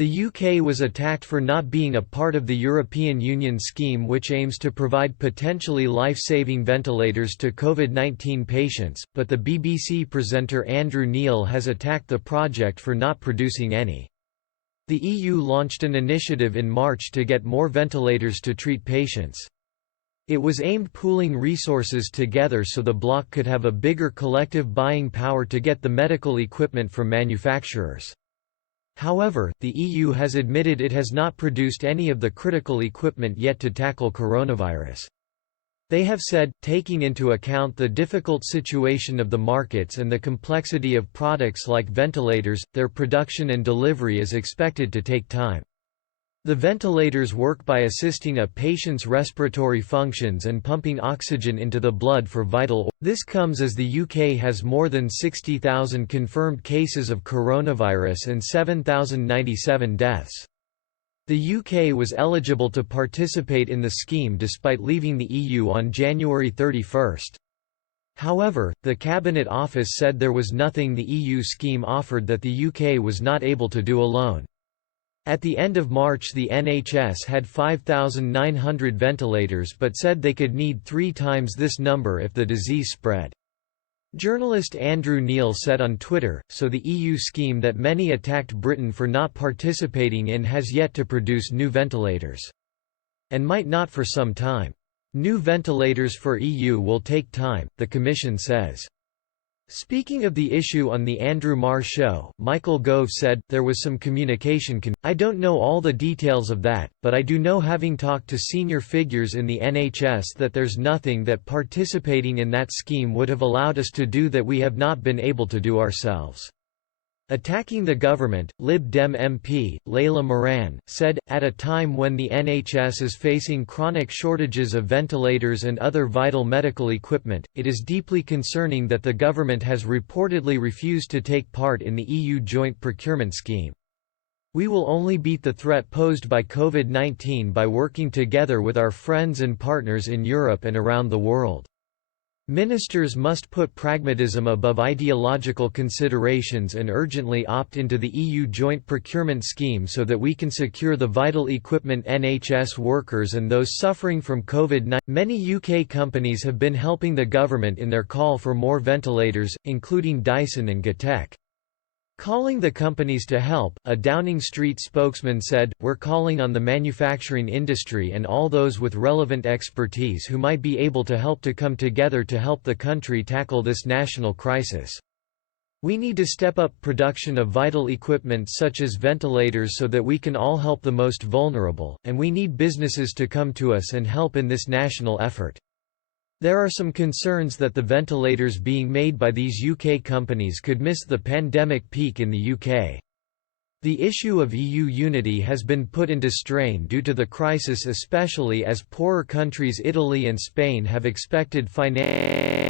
The UK was attacked for not being a part of the European Union scheme which aims to provide potentially life-saving ventilators to COVID-19 patients, but the BBC presenter Andrew Neil has attacked the project for not producing any. The EU launched an initiative in March to get more ventilators to treat patients. It was aimed pooling resources together so the bloc could have a bigger collective buying power to get the medical equipment from manufacturers. However, the EU has admitted it has not produced any of the critical equipment yet to tackle coronavirus. They have said, taking into account the difficult situation of the markets and the complexity of products like ventilators, their production and delivery is expected to take time. The ventilators work by assisting a patient's respiratory functions and pumping oxygen into the blood for vital. This comes as the UK has more than 60,000 confirmed cases of coronavirus and 7,097 deaths. The UK was eligible to participate in the scheme despite leaving the EU on January 31. However, the Cabinet Office said there was nothing the EU scheme offered that the UK was not able to do alone. At the end of March the NHS had 5,900 ventilators but said they could need 3 times this number if the disease spread. Journalist Andrew Neil said on Twitter, so the EU scheme that many attacked Britain for not participating in has yet to produce new ventilators. And might not for some time. New ventilators for EU will take time, the Commission says. Speaking of the issue on The Andrew Marr Show, Michael Gove said, "There was some communication I don't know all the details of that, but I do know having talked to senior figures in the NHS that there's nothing that participating in that scheme would have allowed us to do that we have not been able to do ourselves." Attacking the government, Lib Dem MP, Layla Moran, said, at a time when the NHS is facing chronic shortages of ventilators and other vital medical equipment, it is deeply concerning that the government has reportedly refused to take part in the EU joint procurement scheme. We will only beat the threat posed by COVID-19 by working together with our friends and partners in Europe and around the world. Ministers must put pragmatism above ideological considerations and urgently opt into the EU joint procurement scheme so that we can secure the vital equipment NHS workers and those suffering from COVID-19. Many UK companies have been helping the government in their call for more ventilators, including Dyson and Gatek. Calling the companies to help, a Downing Street spokesman said, "We're calling on the manufacturing industry and all those with relevant expertise who might be able to help to come together to help the country tackle this national crisis. We need to step up production of vital equipment such as ventilators so that we can all help the most vulnerable, and we need businesses to come to us and help in this national effort. There are some concerns that the ventilators being made by these UK companies could miss the pandemic peak in the UK. The issue of EU unity has been put into strain due to the crisis, especially as poorer countries Italy and Spain have expected financial